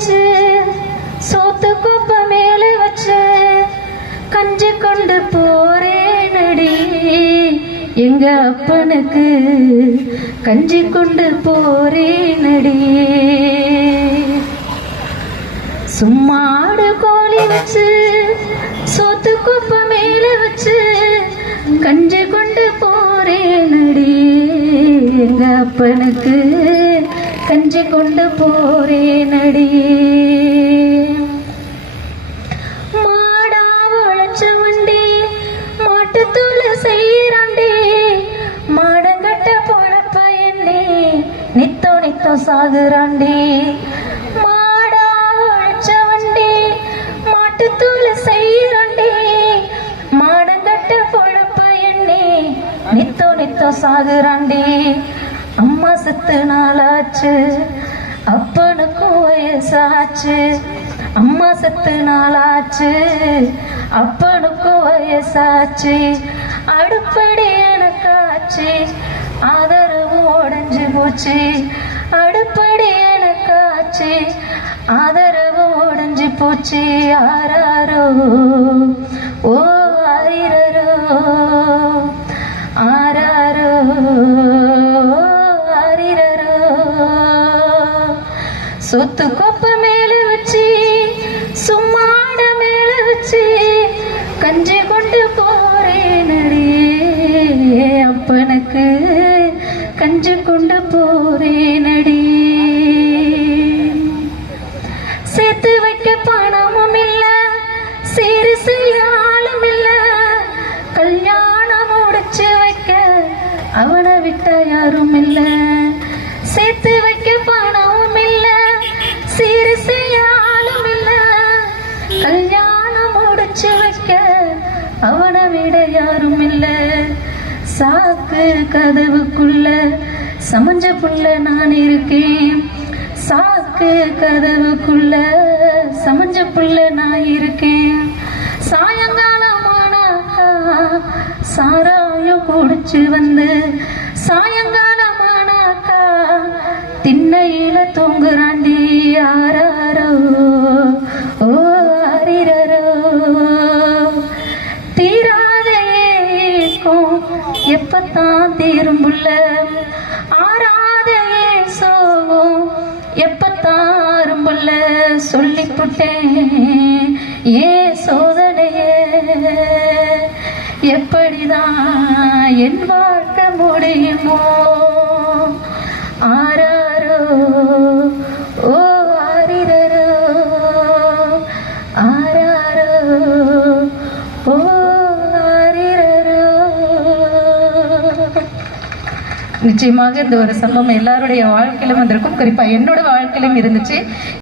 வச்சு சோத்து குப்ப மேல வச்சு கஞ்சி கொண்டு போறேனடி எங்க அப்பனுக்கு கஞ்சி கொண்டு போறேனடி. சும்மாடு கோழி வச்சு சோத்து குப்ப மேல வச்சு கஞ்சி கொண்டு போறேனடி எங்க அப்பனுக்கு கஞ்சி கொண்டு போறேனடி. மாடா உழைச்ச வண்டி மாட்டுத்தூள் செய்யறாண்டி மாடங்கட்ட பொழப்ப எண்ணி நித்தோ நித்தோ சாகுறாண்டி. மாடா உழைச்ச வண்டி மாட்டுத்தூள் செய்யறாண்டி மாடங்கட்ட பொழப்ப எண்ணி நித்தோ நித்தோ சாகுறாண்டி. அம்மா செத்து நாளாச்சு அப்பனுக்கும் வயசாச்சு. அம்மா செத்து நாளாச்சு அப்பனுக்கும் வயசாச்சு. அடுப்படி எனக்காச்சு ஆதரவு உடைஞ்சு போச்சு. அடுப்படி எனக்காச்சு ஆதரவு உடைஞ்சு போச்சு. ஆராரோ ஓ ஆயிரரோ ஆராரோ சொத்து கொப்ப மேல வச்சு சும்மாட மேல வச்சு கஞ்சி கொண்டு போறேனடி அப்பனுக்கு கஞ்சி கொண்டு போறேனடி. சேர்த்து வைக்க பணமும் இல்ல சீரு செய்ய ஆளும் இல்ல கல்யாணம் முடிச்சு வைக்க அவனை விட்ட யாரும் இல்ல. சேர்த்து வைக்க பணமும் இல்ல சீரு செய்ய ஆளும் இல்ல கல்யாணம் முடிச்சு வைக்க அவனை விட யாரும் இல்ல. சாக்கு கதவுக்குள்ள சமஞ்ச புள்ள நான் இருக்கேன். சாக்கு கதவுக்குள்ள சமஞ்ச புள்ள நான் இருக்கேன். சாயங்காலமானாக்கா சாராயம் குடிச்சு வந்து சாயங்காலமானாக்கா திண்ணையில தூங்குறாண்டி. ஆராரோ ஓ ஆரிரரோ தீராத ஏக்கம் எப்பத்தான் தீரும் புள்ள. ஆராத சோகம் எப்பத்தாரும் புள்ள. சொல்லிப்புட்டேன் ஏ சோதனையே எப்படிதான் என் வாழ்க்கை முடியுமோ. ஆராரோ ஓ ஆரிரரோ ஆராரோ ஓ ஆரிரரோ. நிச்சயமாக இந்த ஒரு சம்பவம் எல்லாருடைய வாழ்க்கையிலும் வந்திருக்கும். குறிப்பா என்னோட வாழ்க்கையிலும் இருந்துச்சு.